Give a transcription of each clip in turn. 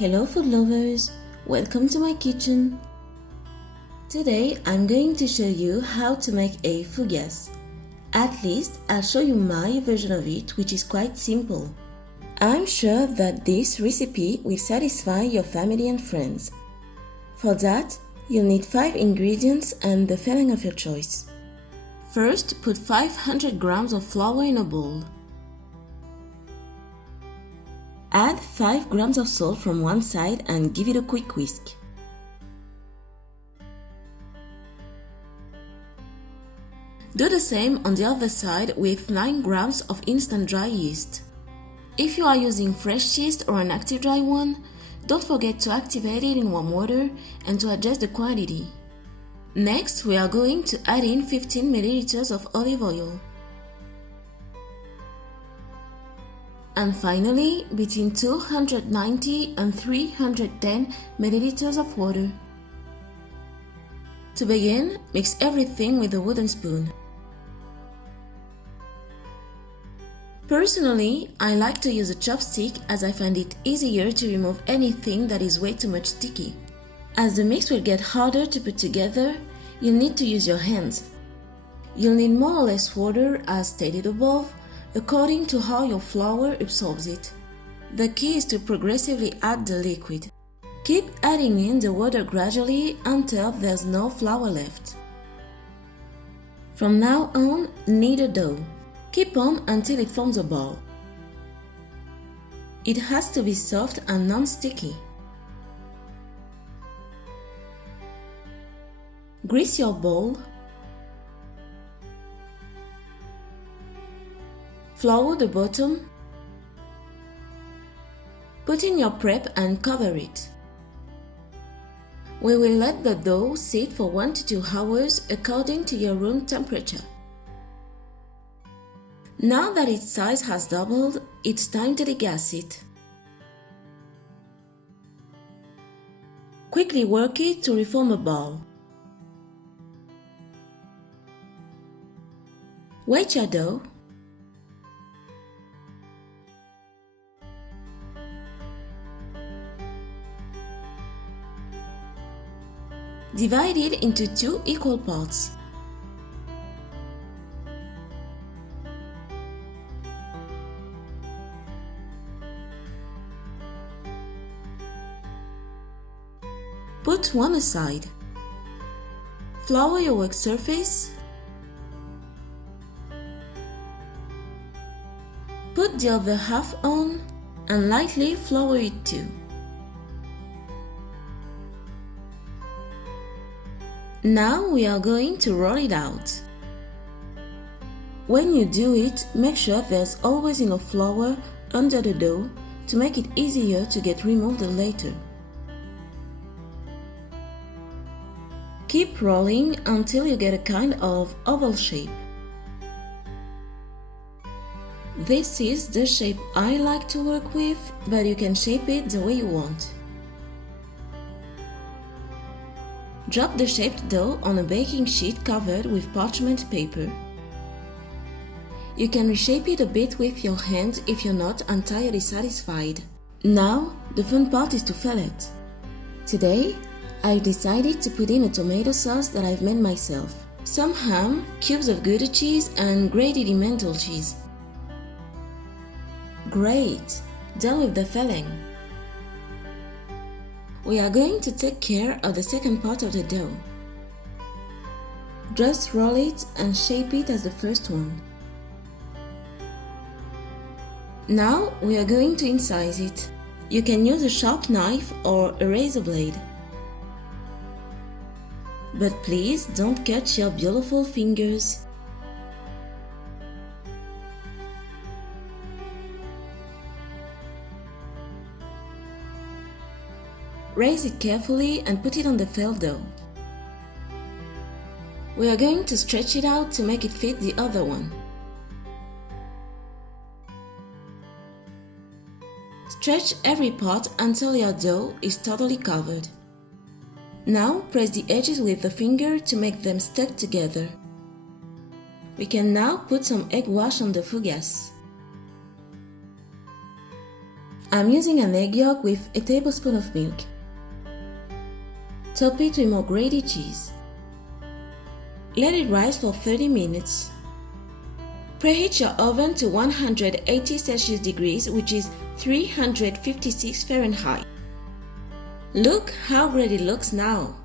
Hello food lovers, welcome to my kitchen. Today I'm going to show you how to make a fougasse. At least I'll show you my version of it, which is quite simple. I'm sure that this recipe will satisfy your family and friends. For that, you'll need 5 ingredients and the filling of your choice. First, put 500 grams of flour in a bowl. Add 5 grams of salt from one side and give it a quick whisk. Do the same on the other side with 9 grams of instant dry yeast. If you are using fresh yeast or an active dry one, don't forget to activate it in warm water and to adjust the quantity. Next, we are going to add in 15 ml of olive oil. And finally, between 290 and 310 ml of water. To begin, mix everything with a wooden spoon. Personally, I like to use a chopstick as I find it easier to remove anything that is way too much sticky. As the mix will get harder to put together, you'll need to use your hands. You'll need more or less water as stated above, according to how your flour absorbs it. The key is to progressively add the liquid. Keep adding in the water gradually until there's no flour left. From now on, knead a dough. Keep on until it forms a ball. It has to be soft and non-sticky. Grease your bowl. Flour the bottom. Put in your prep and cover it. We will let the dough sit for 1 to 2 hours according to your room temperature. Now that its size has doubled, it's time to degasse it. Quickly work it to reform a ball. Weight your dough. Divide it into 2 equal parts. Put one aside. Flour your work surface. Put the other half on and lightly flour it too. Now we are going to roll it out. When you do it, make sure there's always enough flour under the dough to make it easier to get removed later. Keep rolling until you get a kind of oval shape. This is the shape I like to work with, but you can shape it the way you want. Drop the shaped dough on a baking sheet covered with parchment paper. You can reshape it a bit with your hands if you're not entirely satisfied. Now, the fun part is to fill it. Today, I've decided to put in a tomato sauce that I've made myself, some ham, cubes of Gouda cheese and grated Emmental cheese. Great! Done with the filling. We are going to take care of the second part of the dough. Just roll it and shape it as the first one. Now we are going to incise it. You can use a sharp knife or a razor blade. But please don't cut your beautiful fingers. Raise it carefully and put it on the filled dough. We are going to stretch it out to make it fit the other one. Stretch every part until your dough is totally covered. Now press the edges with the finger to make them stuck together. We can now put some egg wash on the fougasse. I'm using an egg yolk with a tablespoon of milk. Top it with more grated cheese. Let it rise for 30 minutes. Preheat your oven to 180 Celsius degrees, which is 356 Fahrenheit. Look how great it looks now.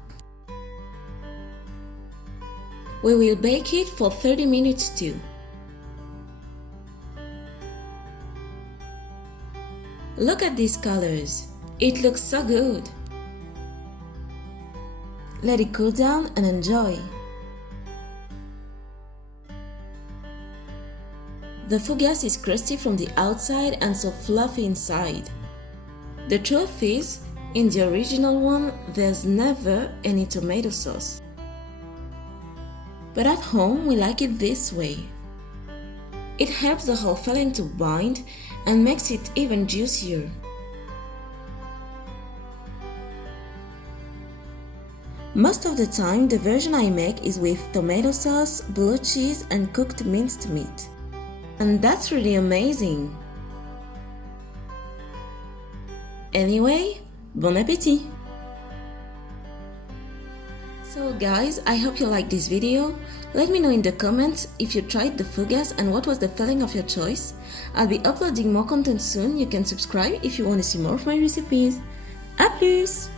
We will bake it for 30 minutes too. Look at these colors. It looks so good. Let it cool down and enjoy. The fougasse is crusty from the outside and so fluffy inside. The truth is, in the original one, there's never any tomato sauce. But at home, we like it this way. It helps the whole filling to bind and makes it even juicier. Most of the time, the version I make is with tomato sauce, blue cheese, and cooked minced meat. And that's really amazing. Anyway, bon appétit! So guys, I hope you liked this video. Let me know in the comments if you tried the fougasse and what was the filling of your choice. I'll be uploading more content soon. You can subscribe if you want to see more of my recipes. A plus!